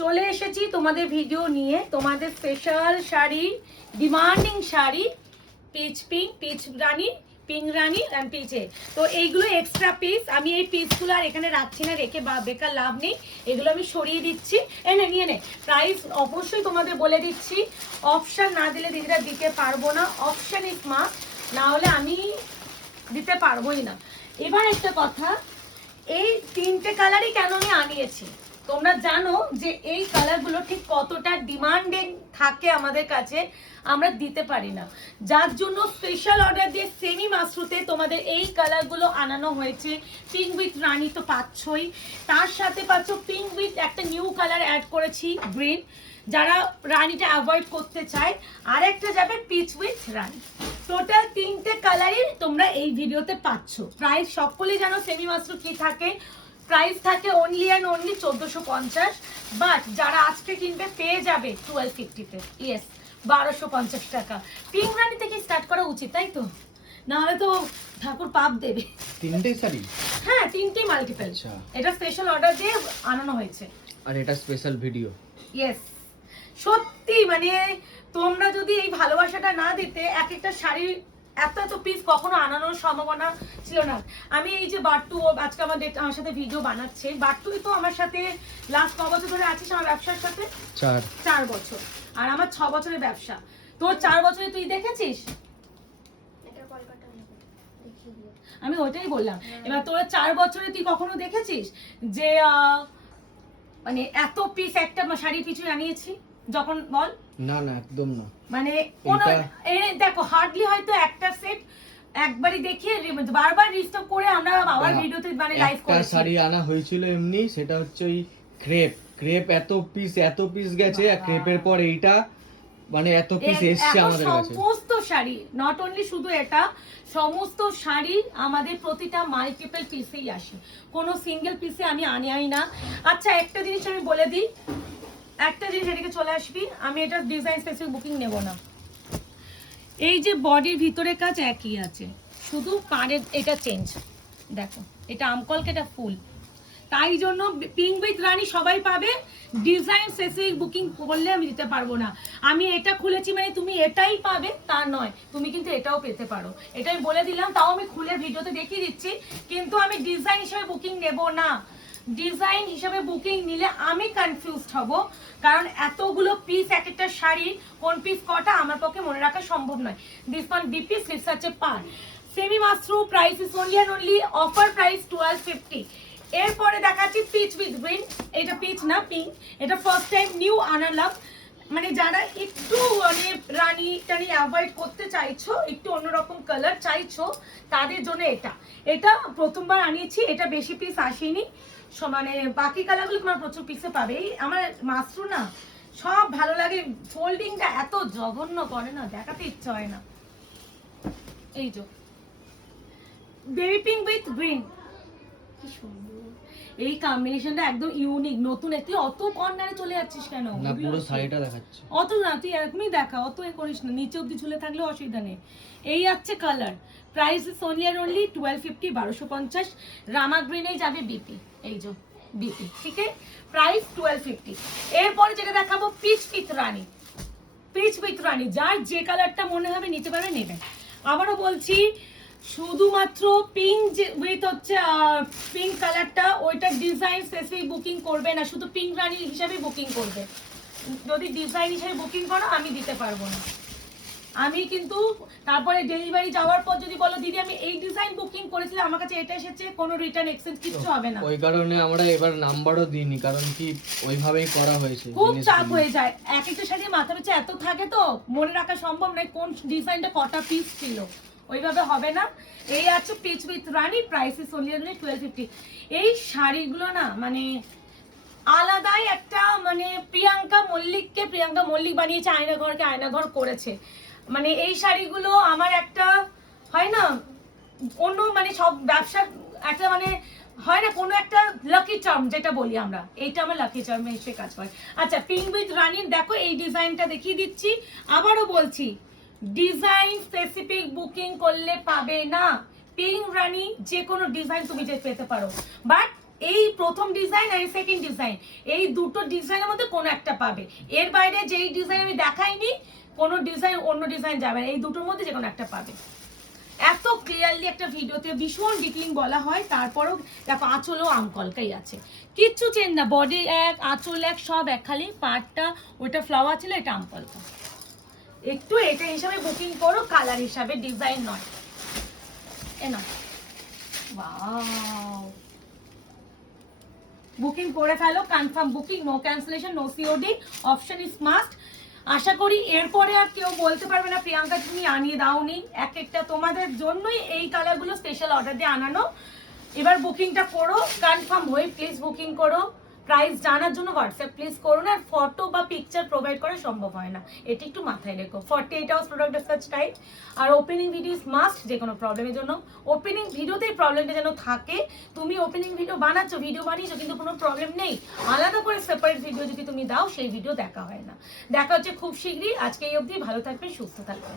চলে এসেছি তোমাদের ভিডিও নিয়ে, তোমাদের special sari, demanding sari, peach pink, peach rani, pink rani and পিচে। তো এইগুলো এক্সট্রা পিস, আমি এই পিসগুলো আর এখানে রাখছি না, রেখে বা বেকার লাভ নেই, এগুলো আমি সরিয়ে দিচ্ছি। এনে নিয়ে নে। প্রাইস অবশ্যই তোমাদের বলে দিচ্ছি, অপশন না দিলে দিদিরা দিতে পারবো না, অপশন ইজ মাস্ট, না হলে আমি দিতে পারবোই না। এবার একটা কথা, এই তিনটে কালারই কেন আমি আনিয়েছি, তোমরা জানো যে এই কালারগুলো ঠিক কতটা ডিমান্ডিং থাকে আমাদের কাছে, আমরা দিতে পারি না, যার জন্য স্পেশাল অর্ডার দিয়ে সেমি মাসরুতে তোমাদের এই কালারগুলো আনানো হয়েছে। পিঙ্ক উইথ রানী তো পাচ্ছই, তার সাথে পাচ্ছ পিঙ্ক উইথ একটা নিউ কালার অ্যাড করেছি গ্রিন, যারা রানীটা অ্যাভয়েড করতে চায়, আর একটা যাবে পিচ উইথ রানী। টোটাল তিনটে কালারই তোমরা এই ভিডিওতে পাচ্ছ। প্রাইস সকলেই জানো সেমি মাসরু কি থাকে, প্রাইস থাকে অনলি অ্যান্ড অনলি 1450, বাট যারা আজকে কিনবে পেয়ে যাবে 1250-তে, ইয়েস 1250 টাকা। পিঙ্ক রানী থেকে স্টার্ট করা উচিত, তাই তো? না হলে তো ঠাকুর পাপ দেবে। তিনটেই শাড়ি? হ্যাঁ, তিনটেই মাল্টিপল। আচ্ছা, এটা স্পেশাল অর্ডার দিয়ে আনানো হয়েছে, আর এটা স্পেশাল ভিডিও। ইয়েস, সত্যি মানে তোমরা যদি এই ভালোবাসাটা না দিতে, এক একটা শাড়ি এত এত পিস কখনো আনানোর সম্ভাবনা ছিল না। আমি এই যে বাট্টু আজকে আমার সাথে ভিডিও বানাচ্ছে, বাট্টু তো আমার সাথে লাস্ট 9 বছর ধরে আছিস আমার ব্যবসার সাথে, 4 বছর, আর আমার 6 বছরের ব্যবসা। তোর 4 বছরে তুই দেখেছিস, আমি ওইটাই বললাম। এবার তোর 4 বছরে তুই কখনো দেখেছিস যে মানে এত পিস একটা শাড়ি পিছু আনিয়েছি যখন, বল? না না, একদম না। মানে কোন দেখো হার্ডলি হয়তো একটা সেট একবারই দেখিয়ে বারবার রিস্টক করে আমরা আবার ভিডিওতে মানে লাইভ করেছি। একটা শাড়ি আনা হয়েছিল এমনি, সেটা হচ্ছে ওই ক্রেপ এত পিস গেছে, আর ক্রেপের পর এইটা মানে এত পিস এসছে আমাদের কাছে। সমস্ত শাড়ি, নট অনলি শুধু এটা, সমস্ত শাড়ি আমাদের প্রতিটা মাল্টিপল পিসেই আসে, কোনো সিঙ্গেল পিসে আমি আনি না। আচ্ছা, একটা জিনিস আমি বলে দিই, একটা জিনিস এদিকে চলে আসবি, আমি এটা ডিজাইন স্পেসিফিক বুকিং নেব না। এই যে বডির ভিতরে কাজ একই আছে, শুধু পাড়ের এটা চেঞ্জ, দেখো এটা আমকলকে, এটা ফুল, তাই জন্য পিঙ্ক উইথ রানী সবাই পাবে, ডিজাইন স্পেসিফিক বুকিং করলে আমি দিতে পারবো না। আমি এটা খুলেছি মানে তুমি এটাই পাবে তা নয়, তুমি কিন্তু এটাও পেতে পারো, এটাই বলে দিলাম। তাও আমি খুলে ভিডিওতে দেখিয়ে দিচ্ছি, কিন্তু আমি ডিজাইন হিসেবে বুকিং নেব না। ডিজাইন হিসেবে বুকিং নিলে আমি কনফিউজড হব, কারণ এতগুলো পিস, এক একটা শাড়ি কোন পিস কটা আমার পক্ষে মনে রাখা সম্ভব নয়। দিস ওয়ান বিপি স্লিপস আছে পার, সেমি মাসরু, price is only and only offer price 1250। এরপরে দেখাচ্ছি পিচ উইথ গ্রিন, এটা পিচ না পিঙ্ক, এটা ফার্স্ট টাইম নিউ আনালাম, মানে যারা একটু মানে রানী টানি অ্যাভয়েড করতে চাইছো, একটু অন্যরকম কালার চাইছো, তাদের জন্য এটা প্রথমবার আনিয়েছি, এটা বেশি পিস আসেনি, মানে বাকি কালারগুলো তোমার প্রচুর পিসে পাবে। আমার মাসরু না সব ভালো লাগে, ফোল্ডিংটা এত জঘন্য করে না, দেখাতে ইচ্ছা হয় না। এই যে বেবি পিঙ্ক উইথ গ্রিন, কি সুন্দর এই কম্বিনেশনটা, একদম ইউনিক, নতুন। তুই অত কর্নারে চলে যাচ্ছিস কেন? না, পুরো শাড়িটা দেখাচ্ছে। অত না, তুই এরকমই দেখা, অত এ করিস না, নিচে অব্দি ঝুলে থাকলেও অসুবিধা নেই। এই আছে colour, price is only and only 1250, 1250। রামা গ্রিনেই যাবে বিপি, এই যে বিপি, ঠিক আছে, প্রাইস 1250। এরপরে যেটা দেখাবো peach with Rani, peach with Rani, যার যে কালারটা মনে হবে নিতে পারবে নেবে। আবারও বলছি, শুধুমাত্র পিঙ্ক উইথ হচ্ছে পিঙ্ক কালারটা, ওইটা ডিজাইন স্পেসিফিক বুকিং করবে না, শুধু পিঙ্ক রানী হিসাবে বুকিং করবে। যদি ডিজাইন হিসাবে বুকিং করো আমি দিতে পারবো না। আমি কিন্তু তারপরে ডেলিভারি যাওয়ার পর যদি বলো দিদি আমি এই ডিজাইন বুকিং করেছিলাম, আমার কাছে এটা এসেছে, কোনো রিটার্ন এক্সচেঞ্জ কিছু হবে না। ওই কারণে আমরা এবার নাম্বারও দিইনি, কারণ কি ওইভাবেই করা হয়েছে, খুব চাপ হয়ে যায়, এক একটা শাড়ি মাথা পিছু এত থাকে তো মনে রাখা সম্ভব নয় কোন ডিজাইনটা কটা পিস ছিল, ওইভাবে হবে না। এই আছে peach with rani, price is only 1250। এই শাড়িগুলো না মানে আলাদাই একটা, মানে প্রিয়াঙ্কা মল্লিক বানিয়েছে, আয়নাঘরকে আয়নাঘর করেছে। মানে এই শাড়িগুলো আমার একটা হয় না, অন্য মানে সব ব্যবসার একটা মানে হয় না, কোনো একটা লাকি চার্ম যেটা বলি আমরা, এইটা আমার লাকি চার্মে এসে কাজ করে। আচ্ছা, পিঙ্ক উইথ রানী, দেখো এই ডিজাইনটা দেখিয়ে দিচ্ছি, আবারও বলছি ডিজাইন স্পেসিফিক বুকিং করলে পাবে না। পিঙ্ক রানী যে কোনো ডিজাইন তুমি যে পেতে পারো, বাট এই প্রথম ডিজাইন আর সেকেন্ড ডিজাইন, এই দুটো ডিজাইনের মধ্যে কোনো একটা পাবে। এর বাইরে যেই ডিজাইন আমি দেখাইনি কোনো ডিজাইন অন্য ডিজাইন যাবে না, এই দুটোর মধ্যে যে কোনো একটা পাবে। এত ক্লিয়ারলি একটা ভিডিওতে ভীষণ ডিটেইলিং বলা হয়, তারপরেও দেখো আঁচলও আমকলকাই আছে, কিচ্ছু চেঞ্জ না, বডি এক আঁচল এক সব এক, খালি পার্টটা ওইটা ফ্লাওয়ার ছিল, এটা আমকলকা। একটু এটা হিসাবে বুকিং করো, কালার হিসাবে, ডিজাইন নয়। এ না ওয়াও, বুকিং করে ফেলো, confirm booking, no cancellation, no COD, option is must. আশা করি এরপরে আর কেউ বলতে পারবে না প্রিয়াঙ্কা তুমি আনিয়ে দাওনি, এক একটা তোমাদের জন্যই এই কালারগুলো স্পেশাল অর্ডার দিয়ে আনানো। এবার বুকিংটা করো, কনফার্ম হয়ে প্লিজ বুকিং করো। প্রাইস জানার জন্য হোয়াটসঅ্যাপ প্লিজ করো না, ফটো বা পিকচার প্রোভাইড করা সম্ভব হয় না, এটি একটু মাথায় রেখো। 48 আওয়ার্স প্রোডাক্ট ডিসপ্যাচ টাইম, আর ওপেনিং ভিডিও ইজ মাস্ট, যে কোনো প্রবলেমের জন্য। ওপেনিং ভিডিওতেই প্রবলেমটা যেন থাকে, তুমি ওপেনিং ভিডিও বানাচ্ছো, ভিডিও বানিয়েছো কিন্তু কোনো প্রবলেম নেই, আলাদা করে সেপারেট ভিডিও যদি তুমি দাও সেই ভিডিও দেখা হয় না। দেখা হচ্ছে খুব শীঘ্রই, আজকে এই অবধি, ভালো থাকবে, সুস্থ থাকবে।